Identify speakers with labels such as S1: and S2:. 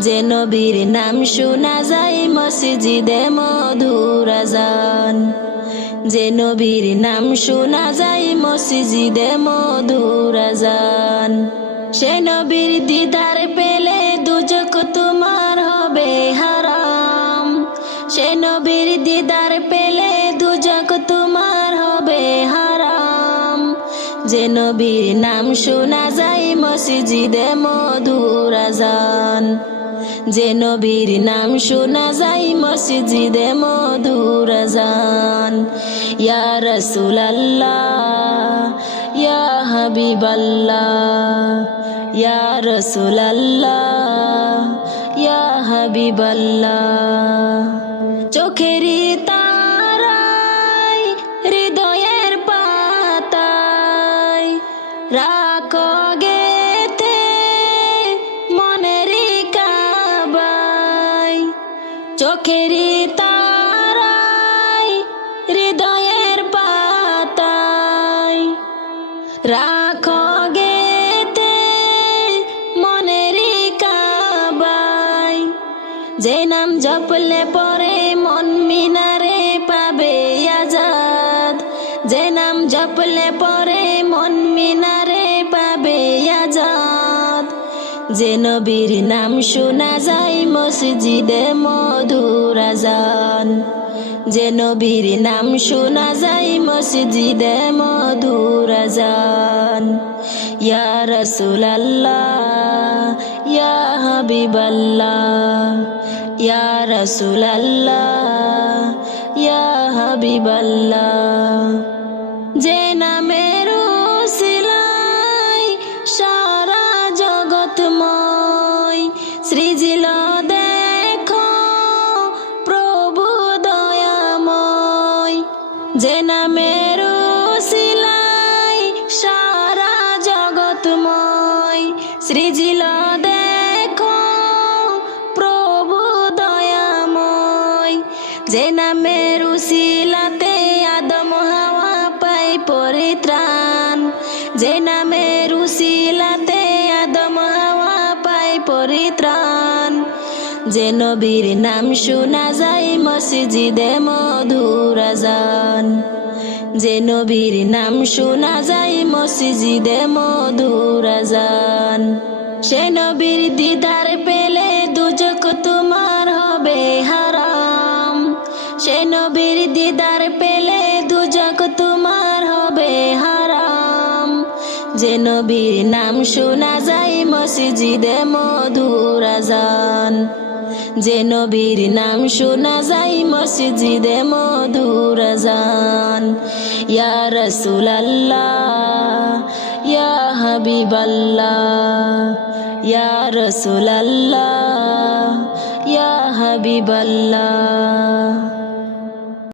S1: যে নবীর নাম শোনা যায় মসজিদে মধুর আজান। যে নবীর নাম শোনা যায় মসজিদে মধুর আজান। সে নবীর দিদার পেলে দুজক তোমার হবে হারাম। সে নবীর দিদার পেলে যে নবীর নাম শোনা যায় মসজিদে মধুর আজান। যে নবীর নাম শোনা যায় মসজিদে মধুর আজান। ইয়া রসুলাল্লাহ, ইয়া হাবিবাল্লাহ, ইয়া রসুলাল্লাহ, ইয়া হাবিবাল্লাহ। চোখেরই তারাই চোখেরই তারাই হৃদয়ের পাতায়। রাখো গেতে মনেরই কাবাই যে নাম জপলে পরে মন মিনারে পাবে আজাদ। যে নাম জপলে পরে মন মিনারে পাবে আজাদ। যে নবীর নাম শোনা যায় মসজিদে মধুর আজান। যে নবীর নাম শোনা যায় মসজিদে মধুর আজান। ইয়া রসুলাল্লাহ, ইয়া হাবিবাল্লাহ, ইয়া রসুলাল্লাহ, ইয়া হাবিবাল্লাহ। সৃজিল দেখো, প্রভু দয়াময়। যে নামের সিলাই সারা জগৎময় সৃজিল দেখো, প্রভু দয়াময়। যে নামের উসিলাতে আদম হাওয়া পাই পরিত্রাণ যে নামের উসিলাতে যে নবীর নাম শোনা যায় মসজিদে মধুর আজান। যে নবীর নাম শোনা যায় মসজিদে মধুর আজান। সে নবীর দিদার পেলে দুজক তোমার হবে হারাম। সে নবীর দিদার পেলে দুজক তোমার হবে হারাম। যে নবীর নাম শোনা যায় মসজিদে মধুর আজান। যে নবীর নাম শোনা যায় মসজিদে মধুর আজান। ইয়া রসুলাল্লাহ, ইয়া হাবিবাল্লাহ, ইয়া রসুলাল্লাহ, ইয়া হাবিবাল্লাহ।